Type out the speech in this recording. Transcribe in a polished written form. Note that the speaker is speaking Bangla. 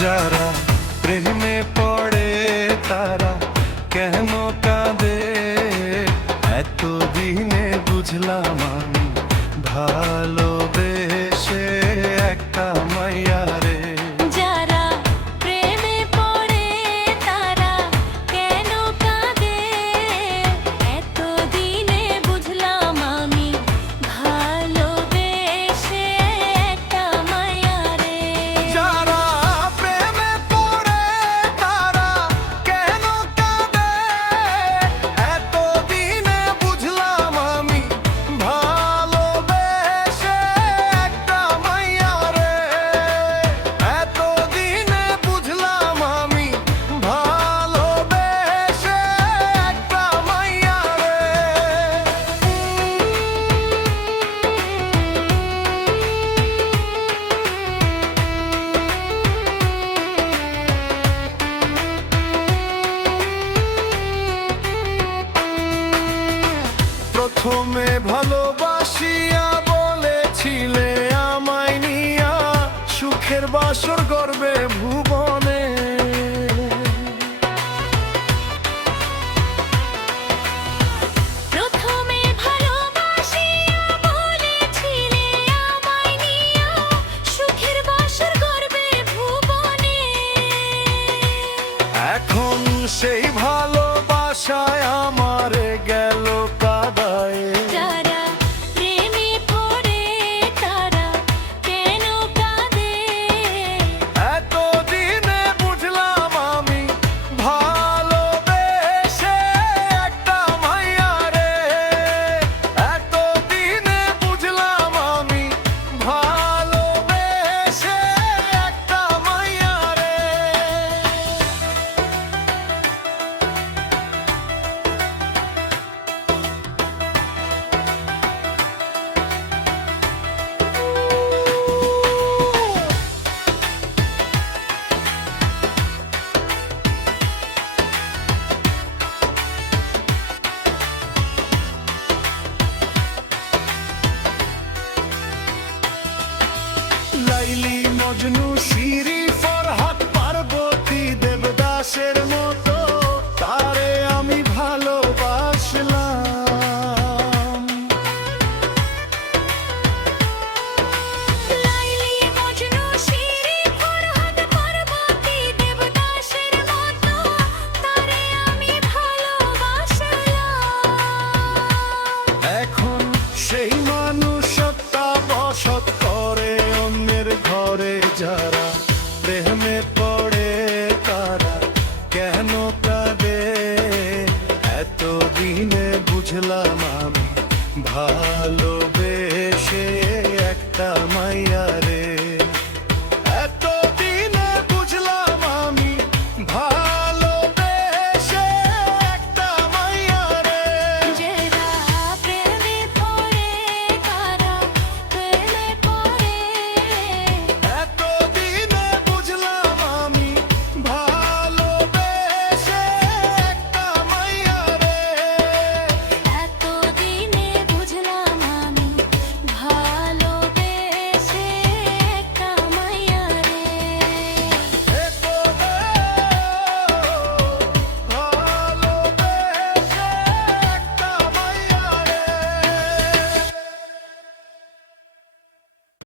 যারা প্রেমে পড়ে তারা কেন কাঁদে, এতদিনে বুঝলাম আমি ভালোবেসে একটা মাইয়ারে। যারা প্রেমে পড়ে তারা কেন কাঁদে, এতদিনে বুঝলাম আমি ভালোবেসে একটা মাইয়ারে। যারা প্রেমে পড়ে তারা কেন কাঁদে, এতদিনে বুঝলাম আমি ভালোবেসে একটা মাইয়ারে। এতদিনে বুঝলাম আমি ভালোবেসে একটা মাইয়ারে। প্রথমে ভালোবাসিয়া বলেছিলে আমায় নিয়া সুখের বাসর গর্বে ভুবনে। প্রথমে ভালোবাসিয়া বলেছিলে আমায় নিয়া সুখের বাসর গর্বে ভুবনে। এখন সেই ভালোবাসায় আমারে গেল কাদায়। যারা প্রেমে পড়ে তারা কেন কাঁদে, এতদিনে বুঝলাম আমি ভালোবেসে একটা মাইয়ারে। এতদিনে বুঝলাম আমি ভালোবেসে একটা মাইয়ারে। লাইলি মজনু শিরি ফরহাদ পার্বতী দেবদাসের মতো তারে আমি ভালোবাসলাম। লাইলি মজনু শিরি ফরহাদ পার্বতী দেবদাসের মতো তারে আমি ভালোবাসলাম। এখন সেই মানুষটা বসত করে অন্যের ঘরে। যারা